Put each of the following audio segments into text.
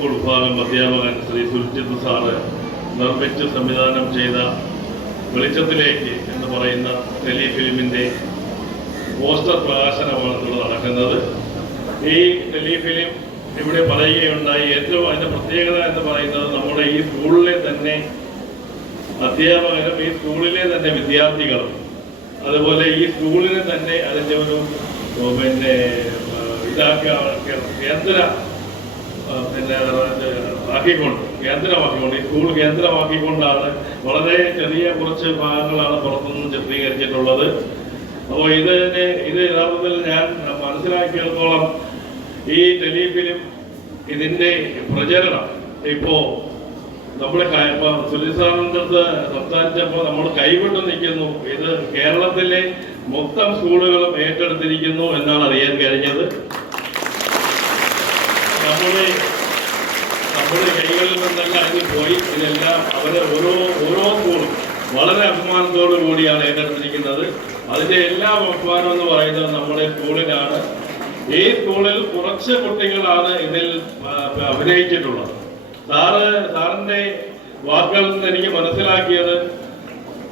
High school വിഭാഗം അധ്യാപകൻ Shri Suljith sir നിർമ്മിച്ച് സംവിധാനം ചെയ്ത വെളിച്ചത്തിലേക്ക് എന്ന് പറയുന്ന ടെലിഫിലിമിൻ്റെ പോസ്റ്റർ പ്രകാശനമാണ് ഇവിടെ നടക്കുന്നത്. ഈ ടെലിഫിലിം ഇവിടെ പറയുകയുണ്ടായി. ഏറ്റവും അതിൻ്റെ പ്രത്യേകത എന്ന് പറയുന്നത് നമ്മുടെ ഈ സ്കൂളിലെ തന്നെ അധ്യാപകരും ഈ സ്കൂളിലെ തന്നെ വിദ്യാർത്ഥികളും അതുപോലെ ഈ സ്കൂളിനെ തന്നെ അതിൻ്റെ ഒരു കേന്ദ്രമാക്കിക്കൊണ്ട് ഈ സ്കൂൾ കേന്ദ്രമാക്കിക്കൊണ്ടാണ് വളരെ ചെറിയ കുറച്ച് ഭാഗങ്ങളാണ് പുറത്തുനിന്ന് ചിത്രീകരിച്ചിട്ടുള്ളത്. അപ്പോൾ ഇത് യഥാർത്ഥത്തിൽ ഞാൻ മനസ്സിലാക്കിയിടത്തോളം ഈ ടെലിഫിലിം ഇതിൻ്റെ പ്രചരണം ഇപ്പോൾ നമ്മുടെ സുലിസാറിൻ്റെ അടുത്ത് സംസാരിച്ചപ്പോൾ നമ്മൾ കൈവിട്ട് നിൽക്കുന്നു. ഇത് കേരളത്തിലെ മൊത്തം സ്കൂളുകളും ഏറ്റെടുത്തിരിക്കുന്നു എന്നാണ് അറിയാൻ കഴിഞ്ഞത്. നമ്മുടെ കൈകളിൽ നിന്നല്ല ഇത് പോയി. ഇതെല്ലാം അവരെ ഓരോ സ്കൂളും വളരെ അഭിമാനത്തോടു കൂടിയാണ് ഏറ്റെടുത്തിരിക്കുന്നത്. അതിൻ്റെ എല്ലാ അഭിമാനം എന്ന് പറയുന്നത് നമ്മുടെ സ്കൂളിലാണ്. ഈ സ്കൂളിൽ കുറച്ച് കുട്ടികളാണ് ഇതിൽ അഭിനയിച്ചിട്ടുള്ളത്. സാറിൻ്റെ വാക്കുകളിൽ നിന്ന് എനിക്ക് മനസ്സിലാക്കിയത്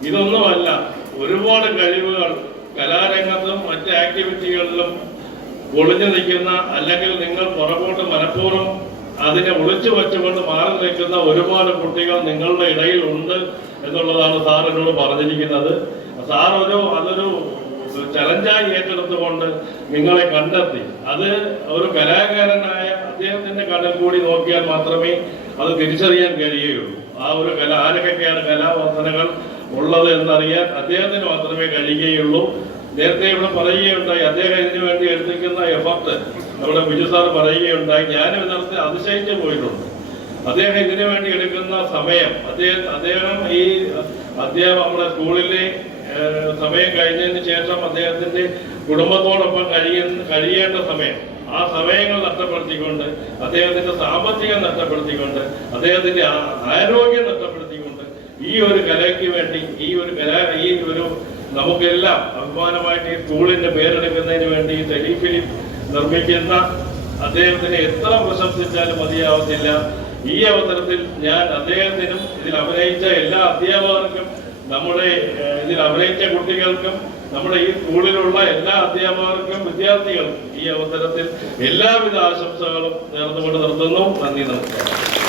ഇതൊന്നുമല്ല, ഒരുപാട് കഴിവുകൾ കലാരംഗത്തും മറ്റ് ആക്ടിവിറ്റികളിലും ഒളിഞ്ഞു നിൽക്കുന്ന, അല്ലെങ്കിൽ നിങ്ങൾ പുറകോട്ട് മനഃപൂർവ്വം അതിനെ ഒളിച്ചു വച്ചുകൊണ്ട് മാറി നിൽക്കുന്ന ഒരുപാട് കുട്ടികൾ നിങ്ങളുടെ ഇടയിൽ ഉണ്ട് എന്നുള്ളതാണ് സാർ എന്നോട് പറഞ്ഞിരിക്കുന്നത്. സാർ അതൊരു ചലഞ്ചായി ഏറ്റെടുത്തുകൊണ്ട് നിങ്ങളെ കണ്ടെത്തി. അത് ഒരു കലാകാരനായ അദ്ദേഹത്തിന്റെ കണ്ണിൽ കൂടി നോക്കിയാൽ മാത്രമേ അത് തിരിച്ചറിയാൻ കഴിയുകയുള്ളൂ. ആ ഒരു ആരൊക്കെയാണ് കലാവാസനകൾ ഉള്ളത് എന്നറിയാൻ അദ്ദേഹത്തിന് മാത്രമേ കഴിയുകയുള്ളൂ. നേരത്തെ ഇവിടെ പറയുകയുണ്ടായി, അദ്ദേഹം ഇതിനു വേണ്ടി എടുത്തിരിക്കുന്ന എഫർട്ട് നമ്മുടെ ബിജു സാർ പറയുകയുണ്ടായി. ഞാനും ഇതിനകത്ത് അതിശയിച്ചു പോയിട്ടുണ്ട്. അദ്ദേഹം ഇതിനു വേണ്ടി എടുക്കുന്ന സമയം, അദ്ദേഹം നമ്മുടെ സ്കൂളിലെ സമയം കഴിഞ്ഞതിന് ശേഷം അദ്ദേഹത്തിന്റെ കുടുംബത്തോടൊപ്പം കഴിയേണ്ട സമയം, ആ സമയങ്ങൾ നഷ്ടപ്പെടുത്തിക്കൊണ്ട്, അദ്ദേഹത്തിന്റെ സാമ്പത്തികം നഷ്ടപ്പെടുത്തിക്കൊണ്ട്, അദ്ദേഹത്തിന്റെ ആരോഗ്യം നഷ്ടപ്പെടുത്തിക്കൊണ്ട് ഈ ഒരു കലയ്ക്ക് വേണ്ടി ഈ ഒരു നമുക്കെല്ലാം അഭിമാനമായിട്ട് ഈ സ്കൂളിന്റെ പേരെടുക്കുന്നതിന് വേണ്ടി ഈ ടെലിഫിലിം നിർമ്മിക്കുന്ന അദ്ദേഹത്തിനെ എത്ര പ്രശംസിച്ചാലും മതിയാവത്തില്ല. ഈ അവസരത്തിൽ ഞാൻ അദ്ദേഹത്തിനും ഇതിൽ അഭിനയിച്ച എല്ലാ അധ്യാപകർക്കും, നമ്മുടെ ഇതിൽ അഭിനയിച്ച കുട്ടികൾക്കും, നമ്മുടെ ഈ സ്കൂളിലുള്ള എല്ലാ അധ്യാപകർക്കും വിദ്യാർത്ഥികൾക്കും ഈ അവസരത്തിൽ എല്ലാവിധ ആശംസകളും നേർന്നുകൊണ്ട് നിർത്തുന്നു. നന്ദി, നമസ്കാരം.